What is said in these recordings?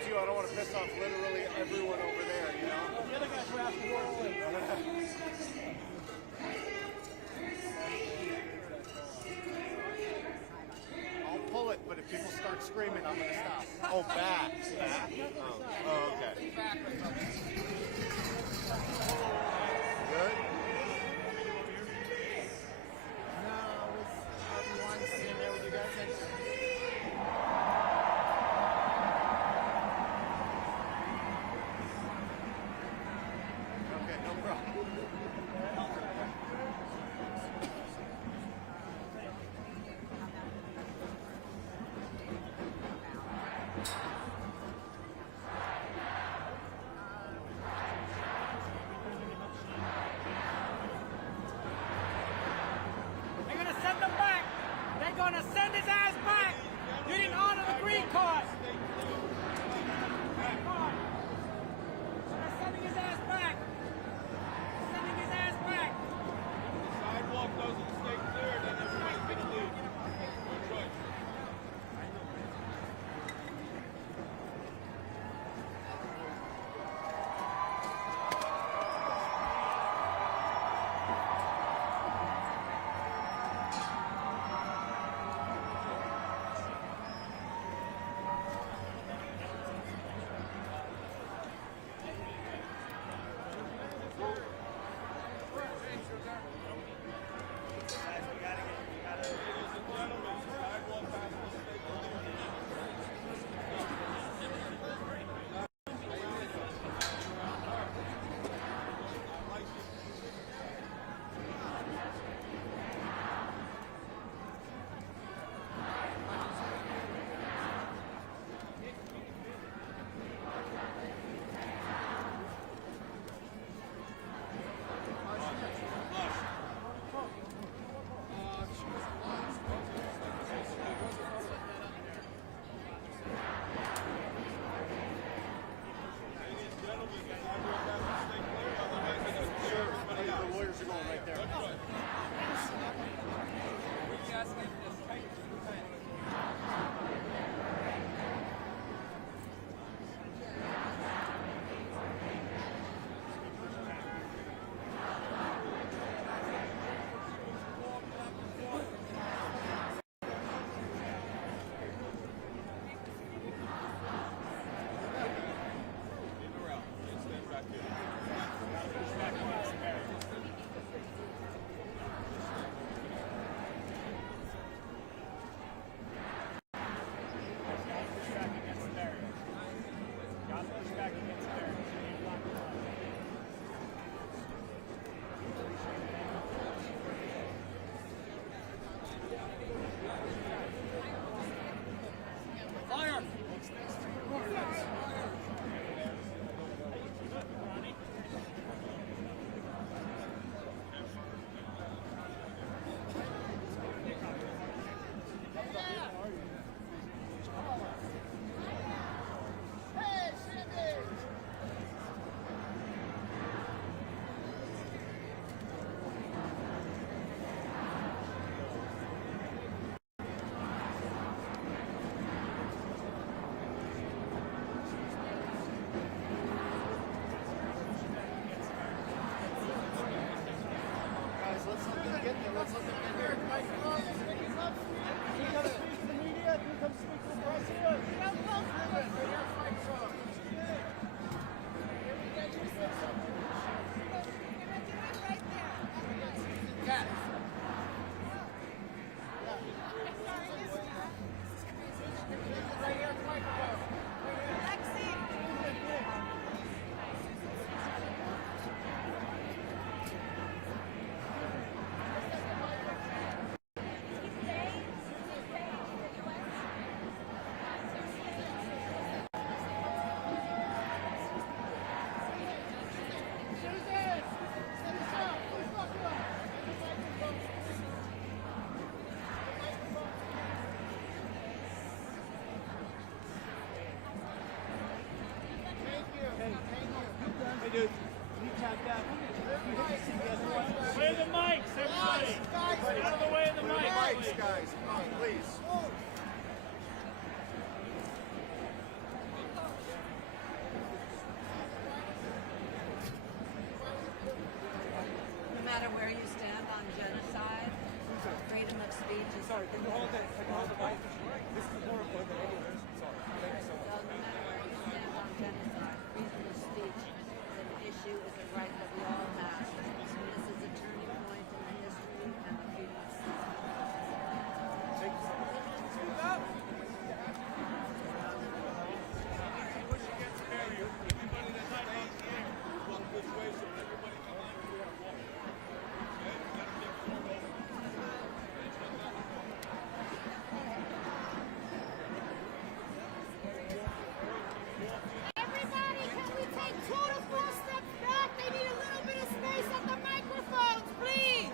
to you. I don't want to piss off literally everyone over there, you know? The other guys were asking for it. I'll pull it, but if people start screaming, I'm going to stop. Oh, back. Back? Oh, okay. Good? No, it was everyone sitting there with you guys. Okay, no problem. They're going to send him back. They're going to send his ass back. You didn't honor the green card. Green card. They're sending his ass back. Sending his ass back. Sidewalk doesn't stay clear, then everybody's going to leave. No choice. Dude, you tap that. Where the mics, everybody? Out of the way of the mics, guys. Come on, please. sorry. Can you hold it? Can you hold the mic? This is more important than anything. Sorry. Thank you so much. Well, no matter where you stand on genocide, freedom of speech is an issue, is a right that we all have. And this is a turning point in the history and the freedom of speech. Thank you so much. Speak up. Push against the barrier. Everybody that's staying here, walk this way so everybody can walk where we're walking. Okay? You gotta take the door open. Everybody, can we take 2 to 4 steps back? They need a little bit of space at the microphones, please.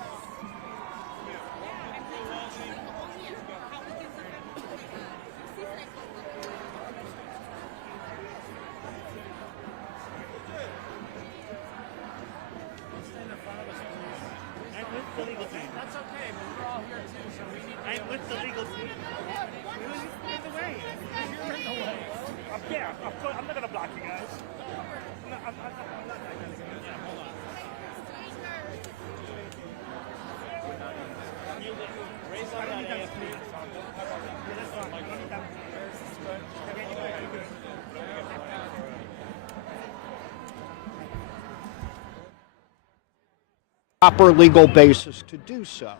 I'm with the legal team. That's okay, but we're all here too, so we need. I'm with the legal team. You're in the way. You're in the way. I'm not gonna block you guys. I'm not that kind of guy. Yeah, hold on. Raise on that AFP. That's fine. I don't need that. Proper legal basis to do so.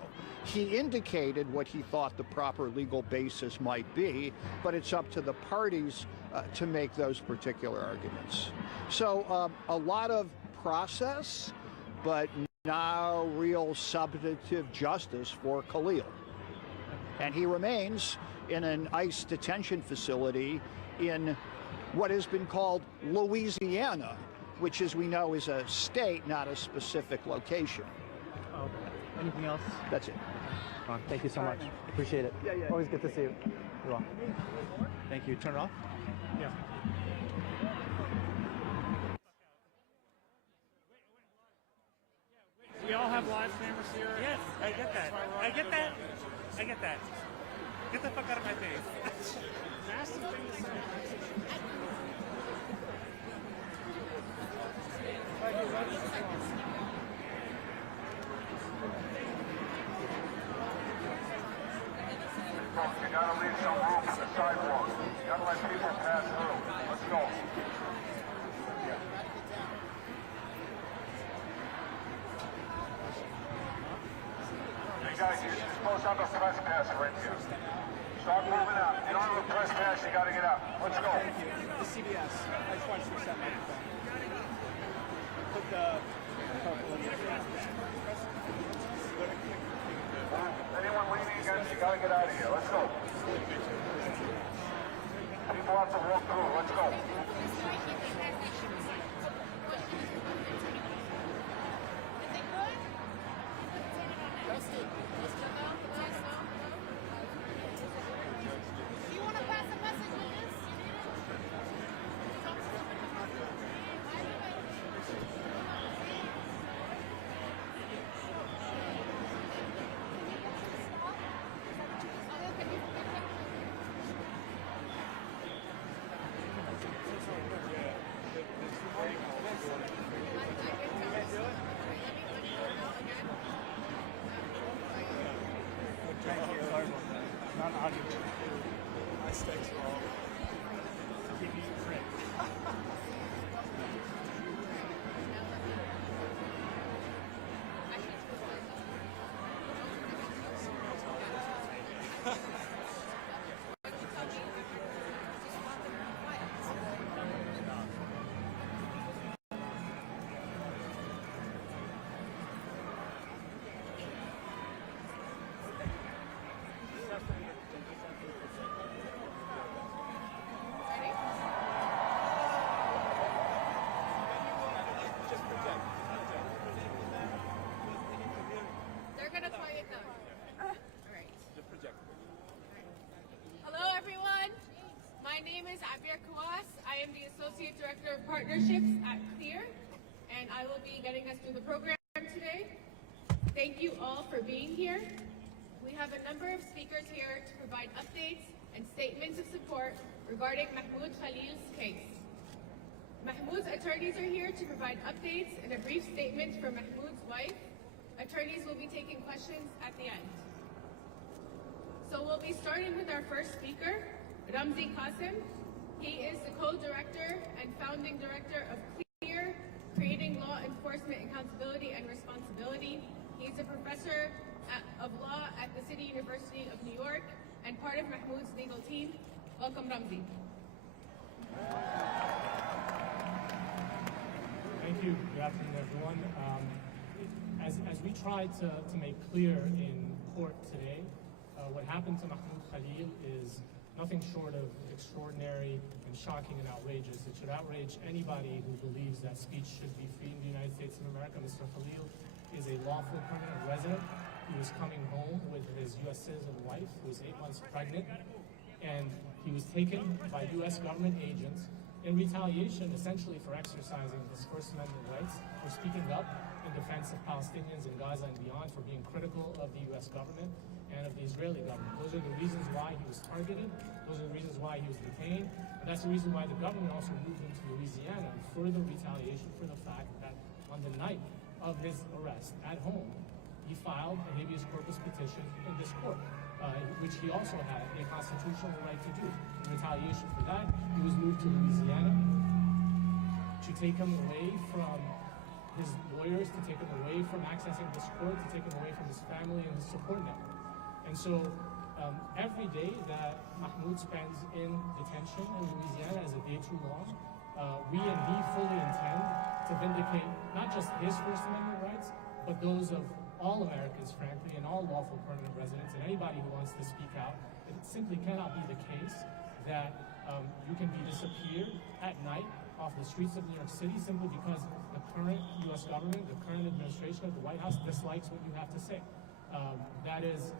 He indicated what he thought the proper legal basis might be, but it's up to the parties to make those particular arguments. So a lot of process, but no real substantive justice for Khalil. And he remains in an ICE detention facility in what has been called Louisiana, which, as we know, is a state, not a specific location. Okay. Anything else? That's it. Thank you so much. Appreciate it. Always good to see you. You're welcome. Thank you. Turn it off? Yeah. We all have live cameras here. Yes, I get that. I get that. I get that. Get the fuck out of my face. Massive things. You gotta leave some room for the sidewalk. You gotta let people pass through. Let's go. Hey guys, you're supposed to have a trespasser in here. Start moving out. You don't have a trespass, you gotta get out. Let's go. The CBS. I just want you to set that up. Put the purple in there. Anyone leaving again, you gotta get out of here. Let's go. People have to walk through. Let's go. Do you want to pass a message with this? Not audio. My stakes are all. Give me print. They're gonna try it now. All right. Hello, everyone. My name is Abir Kawas. I am the Associate Director of Partnerships at CLEAR, and I will be getting us through the program today. Thank you all for being here. We have a number of speakers here to provide updates and statements of support regarding Mahmoud Khalil's case. Mahmoud's attorneys are here to provide updates and a brief statement from Mahmoud's wife. Attorneys will be taking questions at the end. So we'll be starting with our first speaker, Ramzi Qasim. He is the co-director and founding director of CLEAR, Creating Law Enforcement Accountability and Responsibility. He's a professor of law at the City University of New York and part of Mahmoud's legal team. Welcome, Ramzi. Thank you. Good afternoon, everyone. As we tried to make clear in court today, what happened to Mahmoud Khalil is nothing short of extraordinary and shocking and outrageous. It should outrage anybody who believes that speech should be free in the United States of America. Mr. Khalil is a lawful permanent resident. He was coming home with his U.S. citizen wife, who was 8 months pregnant, and he was taken by U.S. government agents in retaliation, essentially for exercising his First Amendment rights, for speaking up in defense of Palestinians in Gaza and beyond, for being critical of the U.S. government and of the Israeli government. Those are the reasons why he was targeted. Those are the reasons why he was detained. And that's the reason why the government also moved him to Louisiana in further retaliation for the fact that on the night of his arrest at home, he filed a habeas corpus petition in this court, which he also had a constitutional right to do. In retaliation for that, he was moved to Louisiana to take him away from his lawyers, to take him away from accessing this court, to take him away from his family and his support network. And so every day that Mahmoud spends in detention in Louisiana is a day too long. We and he fully intend to vindicate not just his First Amendment rights, but those of all Americans, frankly, and all lawful permanent residents, and anybody who wants to speak out. It simply cannot be the case that you can be disappeared at night off the streets of New York City simply because the current U.S. government, the current administration of the White House dislikes what you have to say. That is,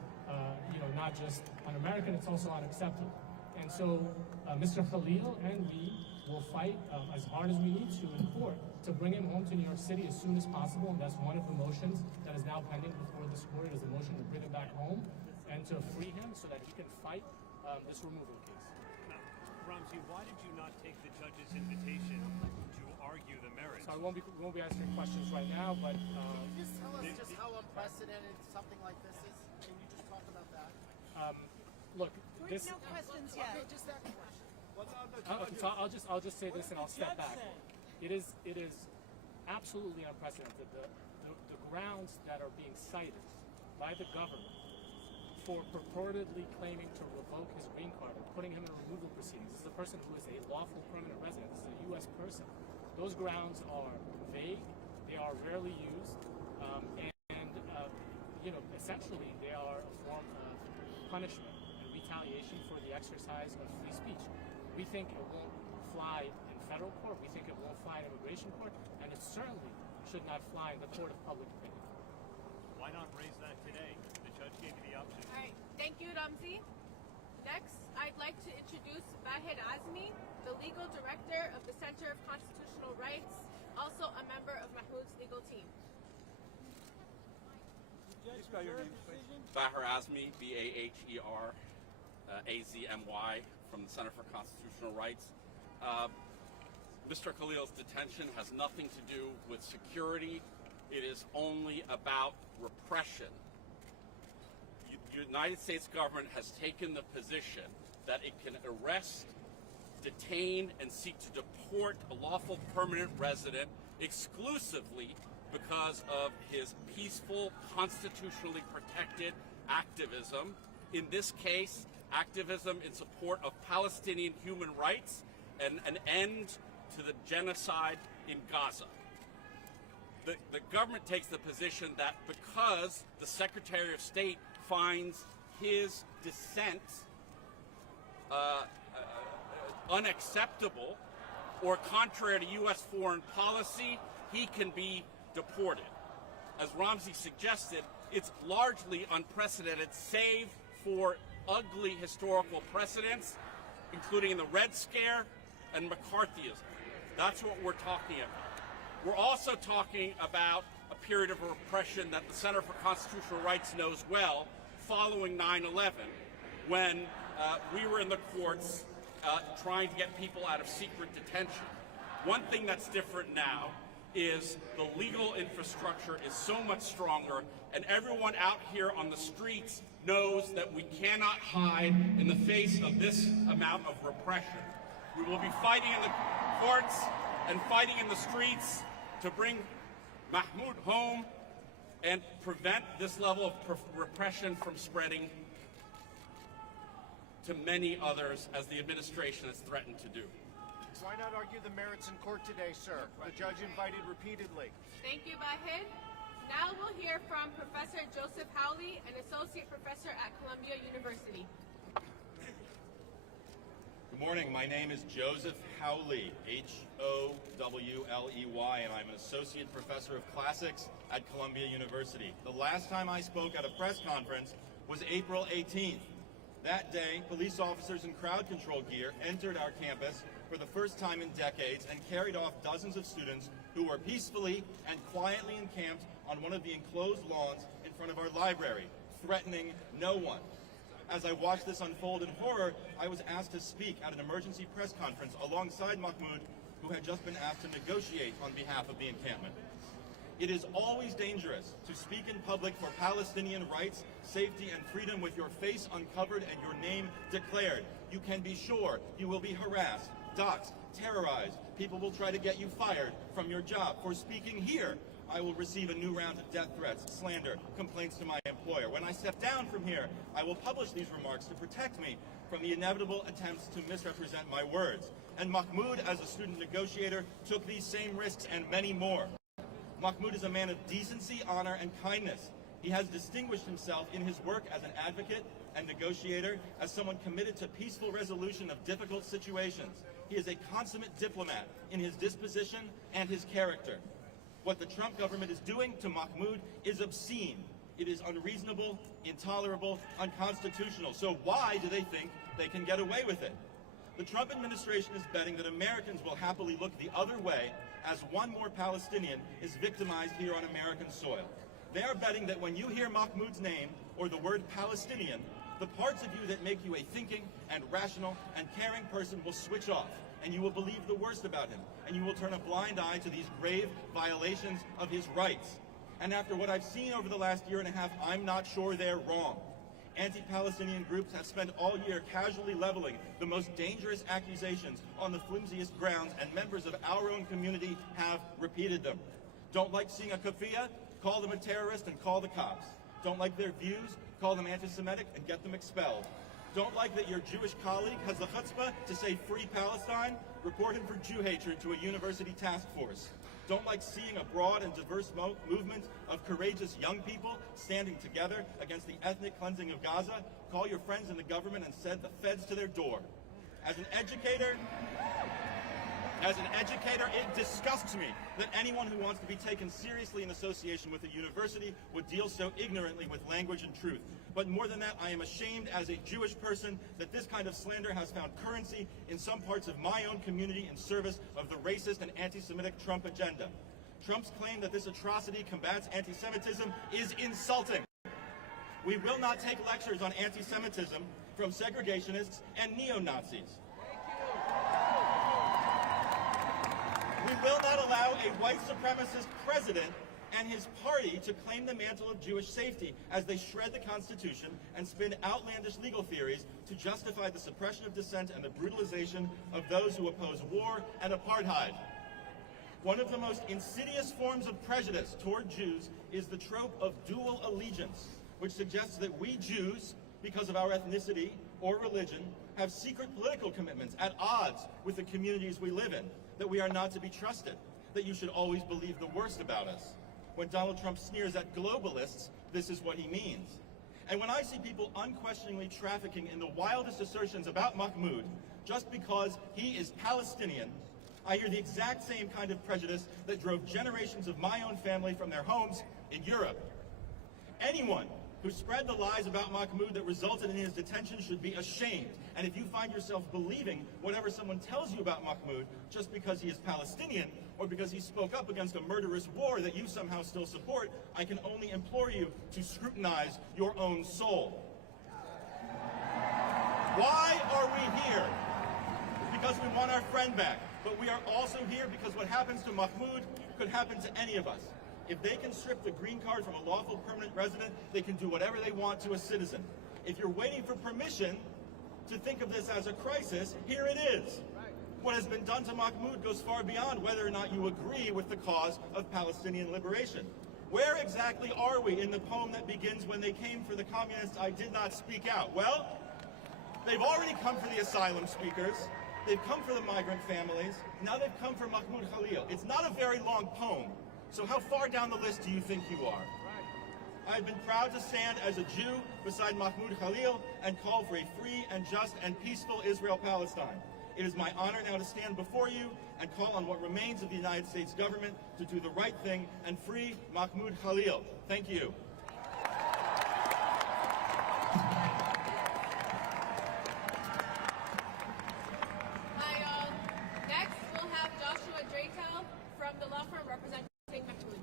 not just un-American, it's also unacceptable. And so Mr. Khalil and we will fight as hard as we need to in court to bring him home to New York City as soon as possible, and that's one of the motions that is now pending before this court, is a motion to bring him back home and to free him so that he can fight this removal case. Now, Ramzi, why did you not take the judge's invitation to argue the merits? So we won't be answering questions right now, but Can you just tell us just how unprecedented something like this is? Can you just talk about that? look, this. No questions yet. Okay, just that question. So I'll just say this and I'll step back. It is absolutely unprecedented. The grounds that are being cited by the government for purportedly claiming to revoke his green card and putting him in removal proceedings. This is a person who is a lawful permanent resident. This is a U.S. person. Those grounds are vague. They are rarely used, and essentially they are a form of punishment and retaliation for the exercise of free speech. We think it won't fly in federal court. We think it won't fly in immigration court, and it certainly should not fly in the court of public opinion. Why not raise that today? The judge gave you the option. All right, thank you, Ramzi. Next, I'd like to introduce Bahid Azmi, the legal director of the Center of Constitutional Rights, also a member of Mahmoud's legal team. Bahir Azmi, B-A-H-E-R, A-Z-M-Y, from the Center for Constitutional Rights. Mr. Khalil's detention has nothing to do with security. It is only about repression. The United States government has taken the position that it can arrest, detain, and seek to deport a lawful permanent resident exclusively because of his peaceful, constitutionally protected activism. In this case, activism in support of Palestinian human rights and an end to the genocide in Gaza. The government takes the position that because the Secretary of State finds his dissent unacceptable or contrary to U.S. foreign policy, he can be deported. As Ramzi suggested, it's largely unprecedented, save for ugly historical precedents, including the Red Scare and McCarthyism. That's what we're talking about. We're also talking about a period of repression that the Center for Constitutional Rights knows well, following 9/11, when we were in the courts trying to get people out of secret detention. One thing that's different now is the legal infrastructure is so much stronger, and everyone out here on the streets knows that we cannot hide in the face of this amount of repression. We will be fighting in the courts and fighting in the streets to bring Mahmoud home and prevent this level of repression from spreading to many others, as the administration has threatened to do. Why not argue the merits in court today, sir? The judge invited repeatedly. Thank you, Bahid. Now we'll hear from Professor Joseph Howley, an associate professor at Columbia University. Good morning. My name is Joseph Howley, H-O-W-L-E-Y, and I'm an associate professor of classics at Columbia University. The last time I spoke at a press conference was April 18th. That day, police officers in crowd control gear entered our campus for the first time in decades and carried off dozens of students who were peacefully and quietly encamped on one of the enclosed lawns in front of our library, threatening no one. As I watched this unfold in horror, I was asked to speak at an emergency press conference alongside Mahmoud, who had just been asked to negotiate on behalf of the encampment. It is always dangerous to speak in public for Palestinian rights, safety, and freedom with your face uncovered and your name declared. You can be sure you will be harassed, doxxed, terrorized. People will try to get you fired from your job. For speaking here, I will receive a new round of death threats, slander, complaints to my employer. When I step down from here, I will publish these remarks to protect me from the inevitable attempts to misrepresent my words. And Mahmoud, as a student negotiator, took these same risks and many more. Mahmoud is a man of decency, honor, and kindness. He has distinguished himself in his work as an advocate and negotiator, as someone committed to peaceful resolution of difficult situations. He is a consummate diplomat in his disposition and his character. What the Trump government is doing to Mahmoud is obscene. It is unreasonable, intolerable, unconstitutional. So why do they think they can get away with it? The Trump administration is betting that Americans will happily look the other way as one more Palestinian is victimized here on American soil. They are betting that when you hear Mahmoud's name or the word Palestinian, the parts of you that make you a thinking and rational and caring person will switch off, and you will believe the worst about him, and you will turn a blind eye to these grave violations of his rights. And after what I've seen over the last year and a half, I'm not sure they're wrong. Anti-Palestinian groups have spent all year casually leveling the most dangerous accusations on the flimsiest grounds, and members of our own community have repeated them. Don't like seeing a kafiyeh? Call them a terrorist and call the cops. Don't like their views? Call them anti-Semitic and get them expelled. Don't like that your Jewish colleague has the chutzpah to say free Palestine? Report him for Jew hatred to a university task force. Don't like seeing a broad and diverse movement of courageous young people standing together against the ethnic cleansing of Gaza? Call your friends in the government and send the feds to their door. As an educator, it disgusts me that anyone who wants to be taken seriously in association with a university would deal so ignorantly with language and truth. But more than that, I am ashamed as a Jewish person that this kind of slander has found currency in some parts of my own community in service of the racist and anti-Semitic Trump agenda. Trump's claim that this atrocity combats anti-Semitism is insulting. We will not take lectures on anti-Semitism from segregationists and neo-Nazis. We will not allow a white supremacist president and his party to claim the mantle of Jewish safety as they shred the Constitution and spin outlandish legal theories to justify the suppression of dissent and the brutalization of those who oppose war and apartheid. One of the most insidious forms of prejudice toward Jews is the trope of dual allegiance, which suggests that we Jews, because of our ethnicity or religion, have secret political commitments at odds with the communities we live in, that we are not to be trusted, that you should always believe the worst about us. When Donald Trump sneers at globalists, this is what he means. And when I see people unquestioningly trafficking in the wildest assertions about Mahmoud just because he is Palestinian, I hear the exact same kind of prejudice that drove generations of my own family from their homes in Europe. Anyone who spread the lies about Mahmoud that resulted in his detention should be ashamed. And if you find yourself believing whatever someone tells you about Mahmoud just because he is Palestinian or because he spoke up against a murderous war that you somehow still support, I can only implore you to scrutinize your own soul. Why are we here? because we want our friend back. But we are also here because what happens to Mahmoud could happen to any of us. If they can strip the green card from a lawful permanent resident, they can do whatever they want to a citizen. If you're waiting for permission to think of this as a crisis, here it is. What has been done to Mahmoud goes far beyond whether or not you agree with the cause of Palestinian liberation. Where exactly are we in the poem that begins, "When they came for the communists, I did not speak out"? Well, they've already come for the asylum seekers. They've come for the migrant families. Now they've come for Mahmoud Khalil. It's not a very long poem. So how far down the list do you think you are? I've been proud to stand as a Jew beside Mahmoud Khalil and call for a free and just and peaceful Israel-Palestine. It is my honor now to stand before you and call on what remains of the United States government to do the right thing and free Mahmoud Khalil. Thank you. Next, we'll have Joshua Draytel from the law firm representing Mahmoud.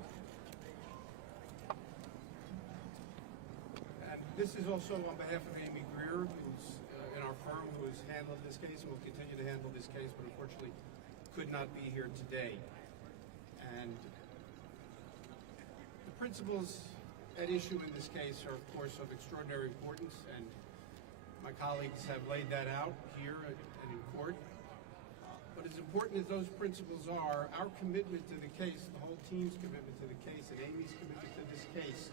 And this is also on behalf of Amy Greer, who's in our firm, who has handled this case and will continue to handle this case, but unfortunately could not be here today. And the principles at issue in this case are, of course, of extraordinary importance, and my colleagues have laid that out here and in court. But as important as those principles are, our commitment to the case, the whole team's commitment to the case, and Amy's commitment to this case,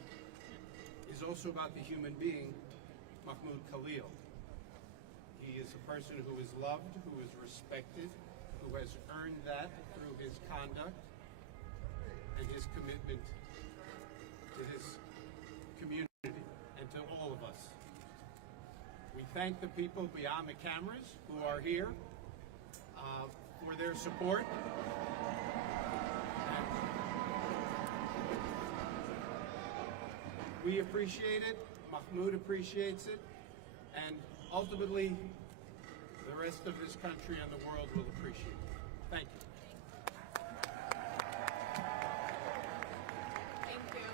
is also about the human being, Mahmoud Khalil. He is a person who is loved, who is respected, who has earned that through his conduct and his commitment to his community and to all of us. We thank the people beyond the cameras who are here for their support. And we appreciate it, Mahmoud appreciates it, and ultimately the rest of this country and the world will appreciate it. Thank you. Thank you.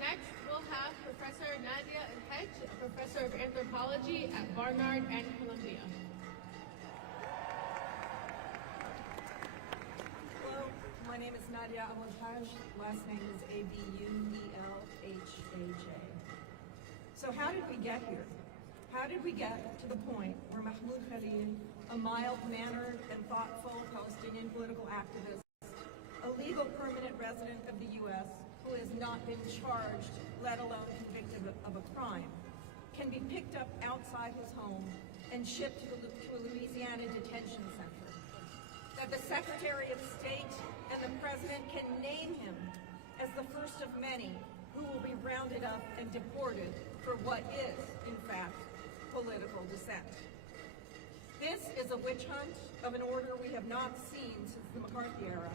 Next, we'll have Professor Nadia El-Hedj, a professor of anthropology at Barnard and Columbia. Hello, my name is Nadia El-Hedj. Last name is A-B-U-E-L-H-A-J. So how did we get here? How did we get to the point where Mahmoud Khalil, a mild-mannered and thoughtful Palestinian political activist, a legal permanent resident of the U.S. who has not been charged, let alone convicted of a crime, can be picked up outside his home and shipped to a Louisiana detention center? That the Secretary of State and the President can name him as the first of many who will be rounded up and deported for what is, in fact, political dissent. This is a witch hunt of an order we have not seen since the McCarthy era.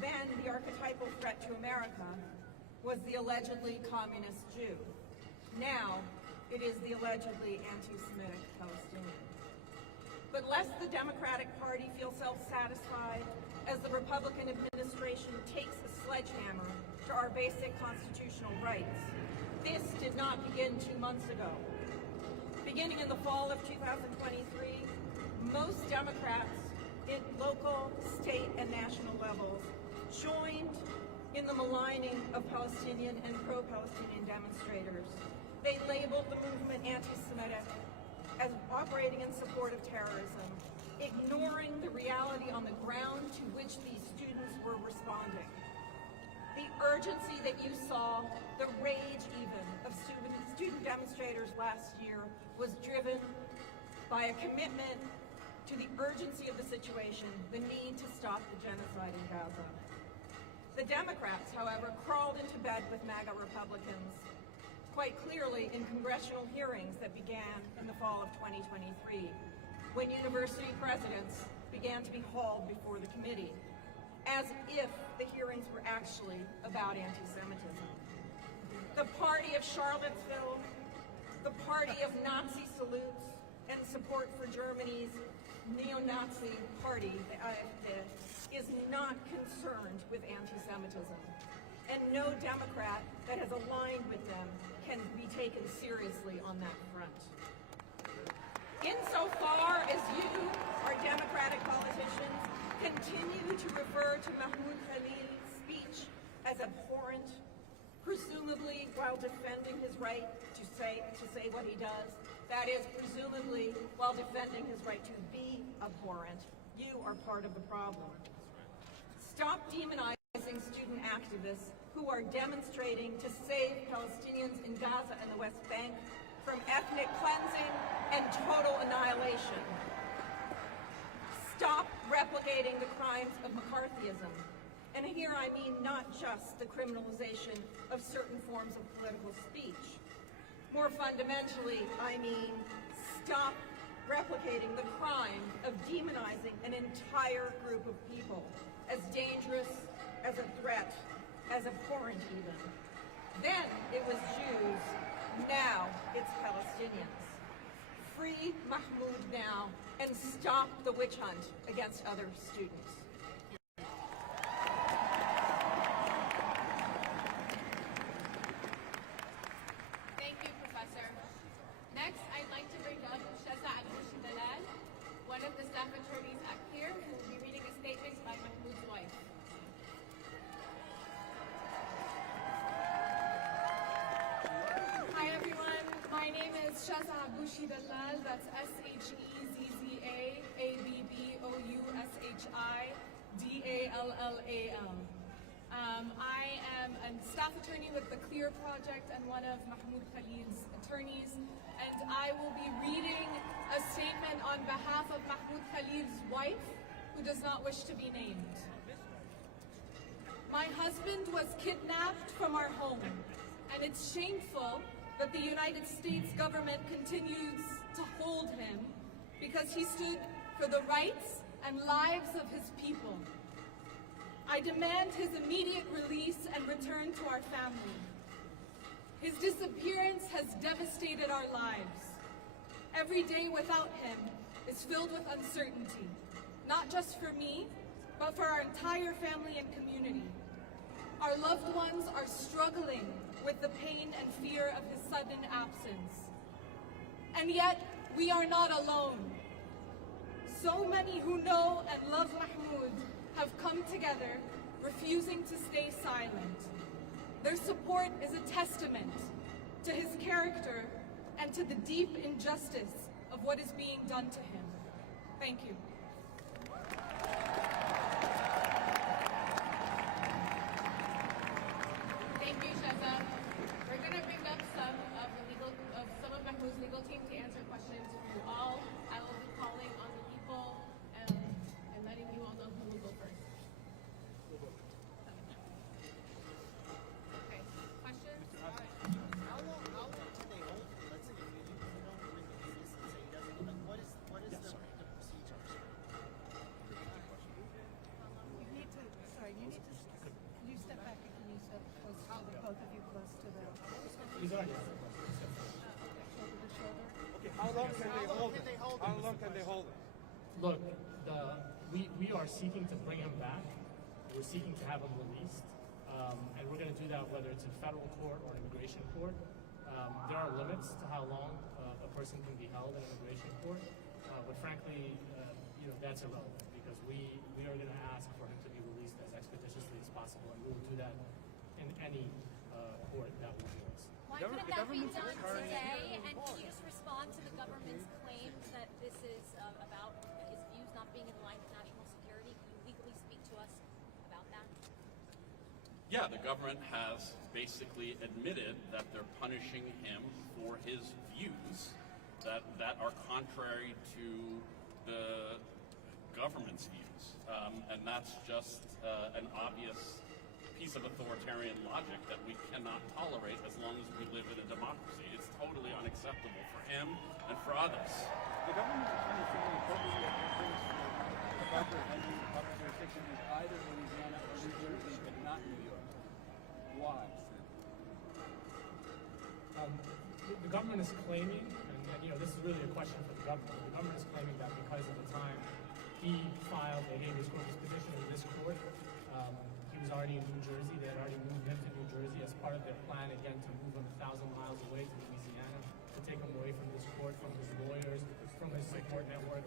Then the archetypal threat to America was the allegedly communist Jew. Now it is the allegedly anti-Semitic Palestinian. But lest the Democratic Party feel self-satisfied as the Republican administration takes a sledgehammer to our basic constitutional rights, this did not begin 2 months ago. Beginning in the fall of 2023, most Democrats in local, state, and national levels joined in the maligning of Palestinian and pro-Palestinian demonstrators. They labeled the movement anti-Semitic as operating in support of terrorism, ignoring the reality on the ground to which these students were responding. The urgency that you saw, the rage even, of student demonstrators last year was driven by a commitment to the urgency of the situation, the need to stop the genocide in Gaza. The Democrats, however, crawled into bed with MAGA Republicans quite clearly in congressional hearings that began in the fall of 2023, when university presidents began to be hauled before the committee, as if the hearings were actually about anti-Semitism. The party of Charlottesville, the party of Nazi salutes and support for Germany's neo-Nazi party, the AfD, is not concerned with anti-Semitism. And no Democrat that has aligned with them can be taken seriously on that front. Insofar as you, our Democratic politicians, continue to refer to Mahmoud Khalil's speech as abhorrent, presumably while defending his right to say what he does, that is, presumably while defending his right to be abhorrent, you are part of the problem. Stop demonizing student activists who are demonstrating to save Palestinians in Gaza and the West Bank from ethnic cleansing and total annihilation. Stop replicating the crimes of McCarthyism. And here I mean not just the criminalization of certain forms of political speech. More fundamentally, I mean stop replicating the crime of demonizing an entire group of people as dangerous, as a threat, as abhorrent even. Then it was Jews, now it's Palestinians. Free Mahmoud now and stop the witch hunt against other students. Thank you, Professor. Next, I'd like to bring up Shaza Al-Dalal, one of the staff attorneys at CLEAR, who will be reading a statement by Mahmoud's wife. Hi everyone, my name is Shaza Al-Dalal, that's S-H-E-Z-Z-A-A-B-B-O-U-S-H-I-D-A-L-L-A-L. I am a staff attorney with the CLEAR Project and one of Mahmoud Khalil's attorneys, and I will be reading a statement on behalf of Mahmoud Khalil's wife, who does not wish to be named. My husband was kidnapped from our home, and it's shameful that the United States government continues to hold him because he stood for the rights and lives of his people. I demand his immediate release and return to our family. His disappearance has devastated our lives. Every day without him is filled with uncertainty, not just for me, but for our entire family and community. Our loved ones are struggling with the pain and fear of his sudden absence. And yet, we are not alone. So many who know and love Mahmoud have come together, refusing to stay silent. Their support is a testament to his character and to the deep injustice of what is being done to him. Thank you. Thank you, Shaza. We're going to bring up some of Mahmoud's legal team to answer questions from you all. I will be calling on the people and letting you all know who will go first. Okay, questions? How long can they hold? Let's say if you don't bring the witness and say he doesn't, like, what is the procedure? You need to, can you step back and can you step close to both of you close to the shoulder to shoulder? Okay, how long can they hold it? How long can they hold it? Look, we are seeking to bring him back. We're seeking to have him released. And we're going to do that whether it's in federal court or immigration court. There are limits to how long a person can be held in immigration court. But frankly, that's irrelevant because we are going to ask for him to be released as expeditiously as possible, and we will do that in any court that will do us. Why couldn't that be done today? And can you just respond to the government's claims that this is about his views not being in line with national security? Can you legally speak to us about that? Yeah, the government has basically admitted that they're punishing him for his views that are contrary to the government's views. And that's just an obvious piece of authoritarian logic that we cannot tolerate as long as we live in a democracy. It's totally unacceptable for him and for others. The government is trying to say the purpose of the proper jurisdiction is either Louisiana or New Jersey, but not New York. Why? The government is claiming, and this is really a question for the government. The government is claiming that because of the time he filed a habeas corpus petition in this court, he was already in New Jersey. They had already moved him to New Jersey as part of their plan, again, to move him 1,000 miles away to Louisiana, to take him away from this court, from his lawyers, from his support network.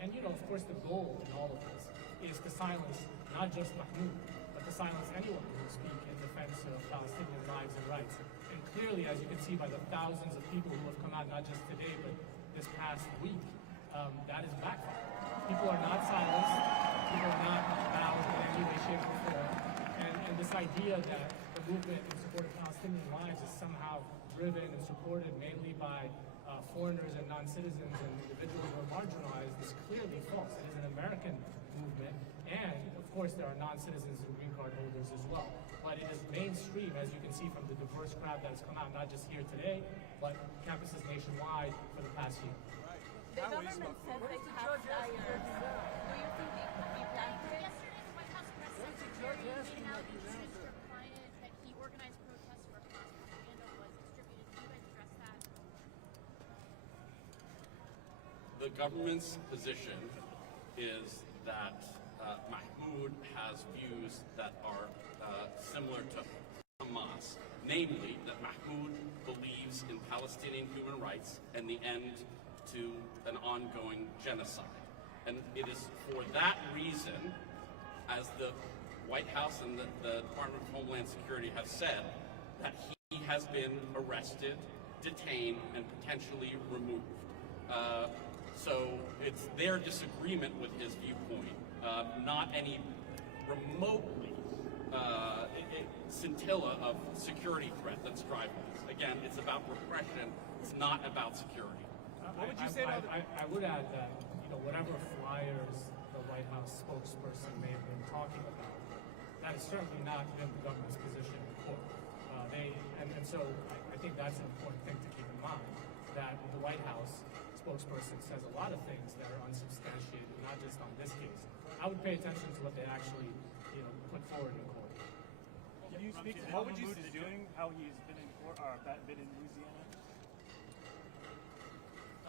And you know, of course, the goal in all of this is to silence not just Mahmoud, but to silence anyone who will speak in defense of Palestinian lives and rights. And clearly, as you can see by the thousands of people who have come out, not just today, but this past week, that is backfired. People are not silenced. People are not bowed in any way, shape, or form. And this idea that the movement in support of Palestinian lives is somehow driven and supported mainly by foreigners and non-citizens and individuals who are marginalized is clearly false. It is an American movement, and of course there are non-citizens and green card holders as well. But it is mainstream, as you can see from the diverse crowd that has come out, not just here today, but campuses nationwide for the past year. The government said they have liars. Do you think it could be planted? Yesterday, the White House press secretary made out incidents from clients that he organized protests for class propaganda was distributed. Can you address that? The government's position is that Mahmoud has views that are similar to Hamas, namely that Mahmoud believes in Palestinian human rights and the end to an ongoing genocide. And it is for that reason, as the White House and the Department of Homeland Security have said, that he has been arrested, detained, and potentially removed. So it's their disagreement with his viewpoint, not any remotely scintilla of security threat that's driving this. Again, it's about repression, it's not about security. What would you say to I would add that, you know, whatever flyers the White House spokesperson may have been talking about, that has certainly not been the government's position in court. And so I think that's an important thing to keep in mind, that the White House spokesperson says a lot of things that are unsubstantiated, not just on this case. I would pay attention to what they actually, you know, put forward in court. Can you speak to what Mahmoud is doing, how he's been in court, or been in Louisiana?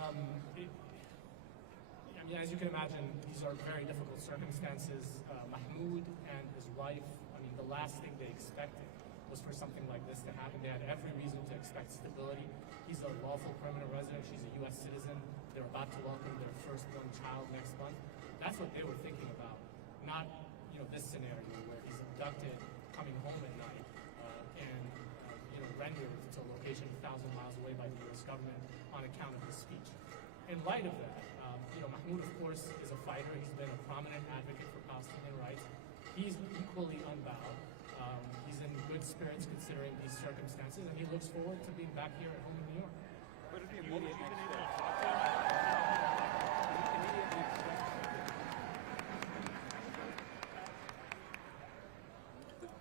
I mean, as you can imagine, these are very difficult circumstances. Mahmoud and his wife, I mean, the last thing they expected was for something like this to happen. They had every reason to expect stability. He's a lawful permanent resident. She's a U.S. citizen. They're about to welcome their firstborn child next month. That's what they were thinking about, not, you know, this scenario where he's abducted, coming home at night, and you know, rendered to a location 1,000 miles away by the U.S. government on account of his speech. In light of that, you know, Mahmoud, of course, is a fighter. He's been a prominent advocate for Palestinian rights. He's equally unbowed. He's in good spirits considering these circumstances, and he looks forward to being back here at home in New York. What are the immediate next steps?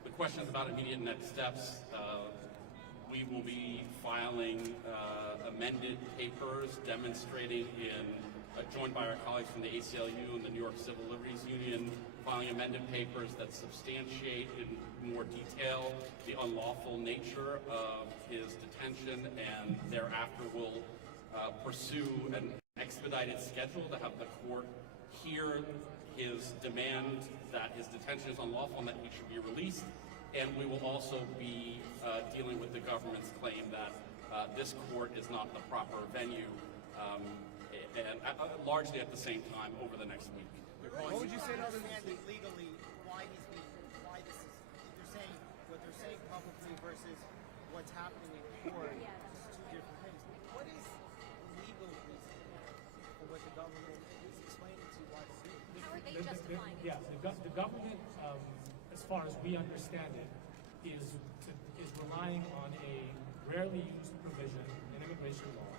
The questions about immediate next steps, we will be filing amended papers demonstrating joined by our colleagues from the ACLU and the New York Civil Liberties Union, filing amended papers that substantiate in more detail the unlawful nature of his detention, and thereafter will pursue an expedited schedule to have the court hear his demand that his detention is unlawful and that he should be released. And we will also be dealing with the government's claim that this court is not the proper venue, and largely at the same time over the next week. What would you say to understanding legally why this is they're saying what they're saying publicly versus what's happening in court? It's two different things. What is the legal reason for what the government is explaining to why to do? How are they justifying it? Yeah, the government, as far as we understand it, is relying on a rarely used provision in immigration law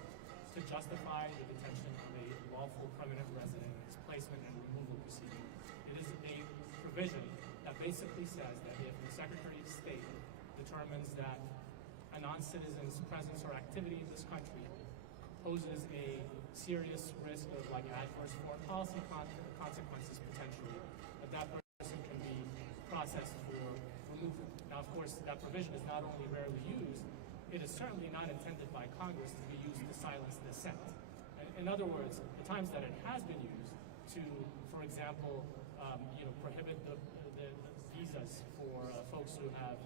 to justify the detention of a lawful permanent resident and his placement and removal proceeding. It is a provision that basically says that if the Secretary of State determines that a non-citizen's presence or activity in this country poses a serious risk of like adverse foreign policy consequences potentially, that person can be processed for removal. Now, of course, that provision is not only rarely used, it is certainly not intended by Congress to be used to silence dissent. In other words, the times that it has been used to, for example, prohibit the visas for folks who have,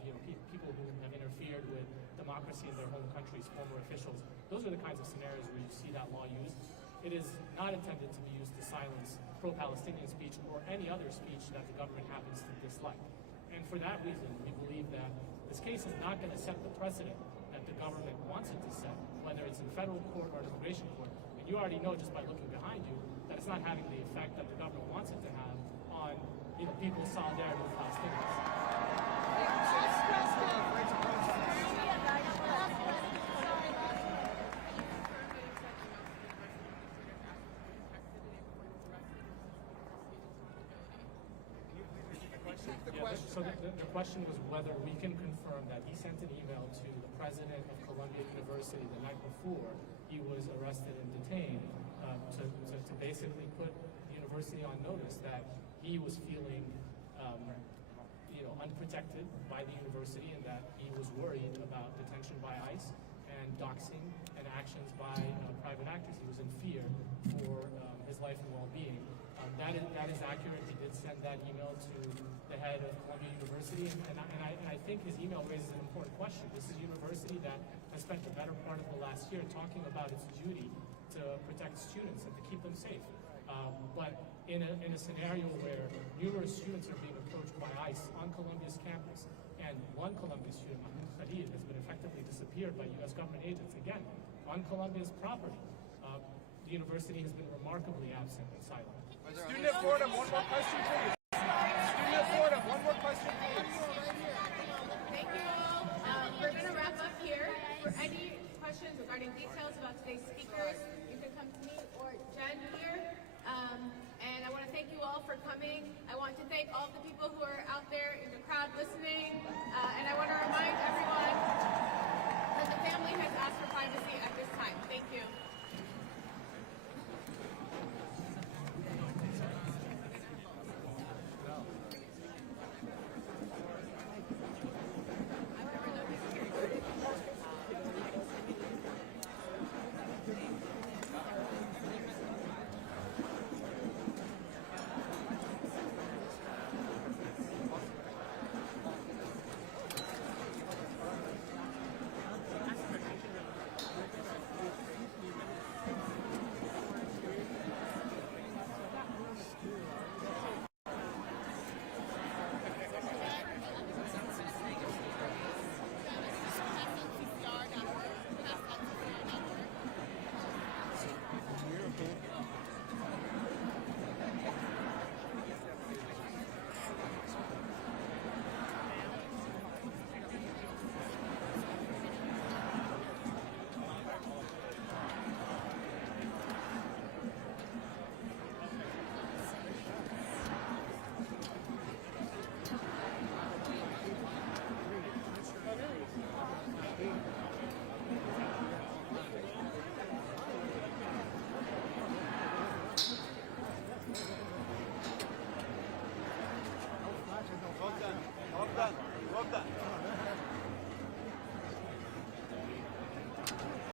people who have interfered with democracy in their home countries, former officials, those are the kinds of scenarios where you see that law used. It is not intended to be used to silence pro-Palestinian speech or any other speech that the government happens to dislike. And for that reason, we believe that this case is not going to set the precedent that the government wants it to set, whether it's in federal court or an immigration court. And you already know just by looking behind you that it's not having the effect that the government wants it to have on people's solidarity with Palestinians. So the question was whether we can confirm that he sent an email to the president of Columbia University the night before he was arrested and detained to basically put the university on notice that he was feeling unprotected by the university and that he was worried about detention by ICE and doxing and actions by private actors. He was in fear for his life and well-being. That is accurate. He did send that email to the head of Columbia University, and I think his email raises an important question. This is a university that has spent the better part of the last year talking about its duty to protect students and to keep them safe. But in a scenario where numerous students are being approached by ICE on Columbia's campus, and one Columbia student, Mahmoud Khalil, has been effectively disappeared by U.S. government agents, again, on Columbia's property, the university has been remarkably absent and silent. Student at Fordham, one more question, please. Student at Fordham, one more question, please. Thank you all. We're going to wrap up here. For any questions regarding details about today's speakers, you can come to me or Jen here. And I want to thank you all for coming. I want to thank all the people who are out there in the crowd listening. And I want to remind everyone that the family has asked for privacy at this time. Thank you. Well done.